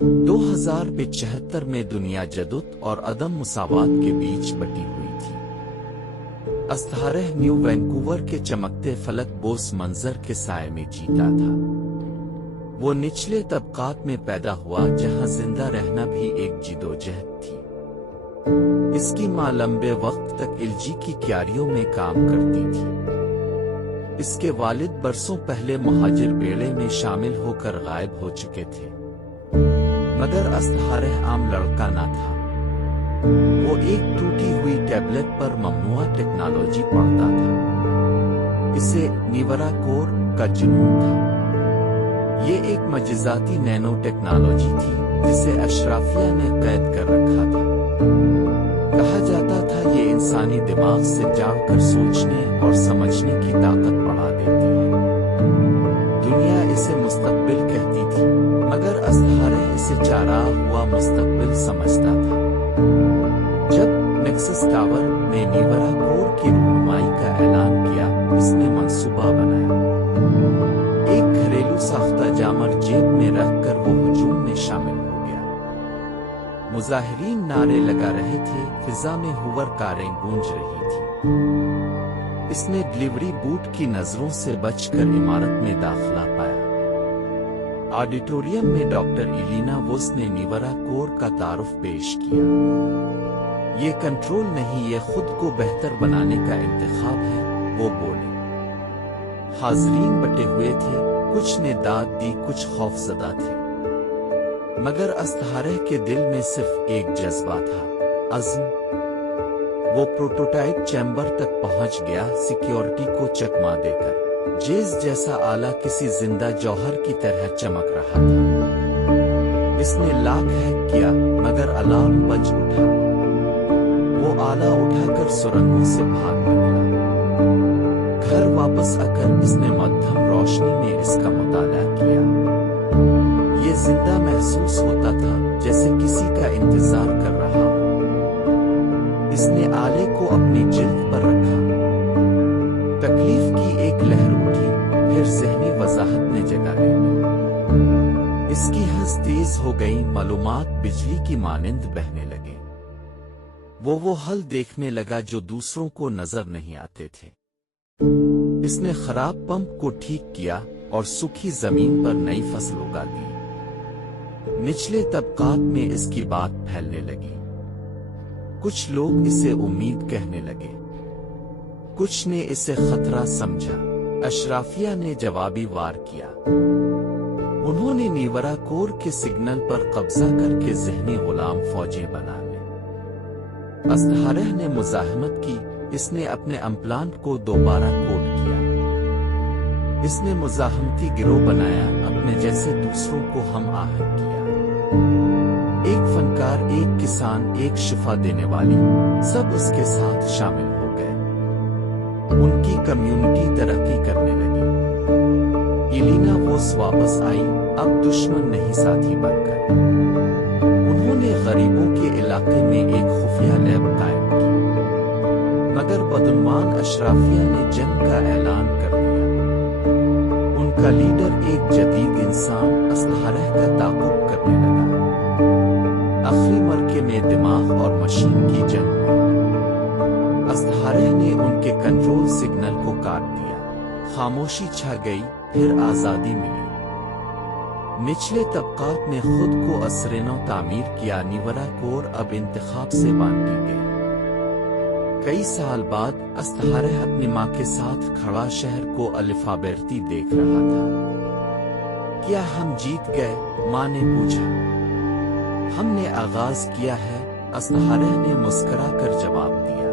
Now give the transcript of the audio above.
2075 میں دنیا جدت اور عدم مساوات کے بیچ بٹی ہوئی تھی۔ استھارہ نیو وینکوور کے چمکتے فلک بوس منظر کے سائے میں جیتا تھا۔ وہ نچلے طبقات میں پیدا ہوا جہاں زندہ رہنا بھی ایک جدوجہد تھی۔ اس کی ماں لمبے وقت تک الجی کی کیاریوں میں کام کرتی تھی۔ اس کے والد برسوں پہلے مہاجر بیڑے میں شامل ہو کر غائب ہو چکے تھے، مگر استھارہ عام لڑکا نہ تھا۔ وہ ایک ٹوٹی ہوئی ٹیبلٹ پر ممنوعہ ٹیکنالوجی پڑھتا تھا۔ اسے نیورا کور کا جنون تھا۔ یہ ایک معجزاتی نینو ٹیکنالوجی تھی جسے اشرافیہ نے قید کر رکھا تھا۔ کہا جاتا تھا یہ انسانی دماغ سے جاگ کر سوچنے اور سمجھنے کی طاقت بڑھا دیتی ہے۔ دنیا اسے مستقبل کہتی تھی، مگر استھارہ اسے چاراغ ہوا مستقبل سمجھتا تھا۔ جب نیکسس ٹاور نے نیورا کور کی رہنمائی کا اعلان کیا، اس نے منصوبہ بنایا۔ ایک گھریلو ساختہ جامر جیب میں رکھ کر وہ ہجوم میں شامل ہو گیا۔ مظاہرین نعرے لگا رہے تھے، فضا میں ہوور کاریں گونج رہی تھی۔ اس نے ڈلیوری بوٹ کی نظروں سے بچ کر عمارت میں داخلہ پایا۔ آڈیٹوریم میں ڈاکٹر ایلینا ووس نے نیورا کور کا تعارف پیش کیا۔ یہ کنٹرول نہیں، یہ خود کو بہتر بنانے کا انتخاب ہے، وہ بولے۔ حاضرین بٹے ہوئے تھے، کچھ نے داد دی، کچھ خوف زدہ تھے، مگر استھارہ کے دل میں صرف ایک جذبہ تھا، عزم۔ وہ پروٹوٹائپ چیمبر تک پہنچ گیا، سیکیورٹی کو چکما دے کر جیز جیسا آلہ کسی زندہ جوہر کی طرح چمک رہا تھا۔ اس نے لاک ہیک کیا، مگر الارم بج اٹھا۔ وہ آلہ اٹھا کر سرنگوں سے بھاگ نکلا۔ گھر واپس آ کر اس نے مدھم روشنی میں اس کا مطالعہ کیا۔ یہ زندہ محسوس ہوتا تھا، جیسے کسی کا انتظار کر رہا ہو۔ اس نے آلے کو اپنی جلد پر رکھا۔ تکلیف کی ایک لہر اٹھی، پھر ذہنی وضاحت نے جگہ لے لی۔ اس کی ہنس تیز ہو گئی، معلومات بجلی کی مانند بہنے لگے۔ وہ حل دیکھنے لگا جو دوسروں کو نظر نہیں آتے تھے۔ اس نے خراب پمپ کو ٹھیک کیا اور سوکھی زمین پر نئی فصل اگا دی۔ نچلے طبقات میں اس کی بات پھیلنے لگی۔ کچھ لوگ اسے امید کہنے لگے، کچھ نے اسے خطرہ سمجھا۔ اشرافیہ نے جوابی وار کیا۔ انہوں نے نیورا کور کے سگنل پر قبضہ کر کے ذہنی غلام فوجیں بنا لی۔ استھارہ نے مزاحمت کی، اس نے اپنے امپلانٹ کو دوبارہ کوڈ کیا۔ اس نے مزاحمتی گروہ بنایا، اپنے جیسے دوسروں کو ہم آہنگ کیا۔ ایک فنکار، ایک کسان، ایک شفا دینے والی، سب اس کے ساتھ شامل ہو گئے۔ ان کی کمیونٹی ترقی کرنے لگی۔ ایلینا ووس واپس آئی، اب دشمن نہیں ساتھی بن کر۔ انہوں نے غریبوں کے علاقے میں ایک خفیہ لیب قائم کی، مگر بدعنوان اشرافیہ نے جنگ کا اعلان کر دیا۔ ان کا لیڈر، ایک جدید انسان، استھارہ کا تعاقب کرنے لگا۔ آخری مرکے میں دماغ اور مشین کی جنگ ہوئی۔ استھارہ نے ان کے کنٹرول سگنل کو کاٹ دیا۔ خاموشی چھا گئی، پھر آزادی ملی۔ نچلے طبقات نے خود کو اسرینو تعمیر کیا۔ نیورا کور اب انتخاب سے بانٹی گئی۔ کئی سال بعد استھارہ اپنی ماں کے ساتھ کھڑا شہر کو الفابیتی دیکھ رہا تھا۔ کیا ہم جیت گئے؟ ماں نے پوچھا۔ ہم نے آغاز کیا ہے، استھارہ نے مسکرا کر جواب دیا۔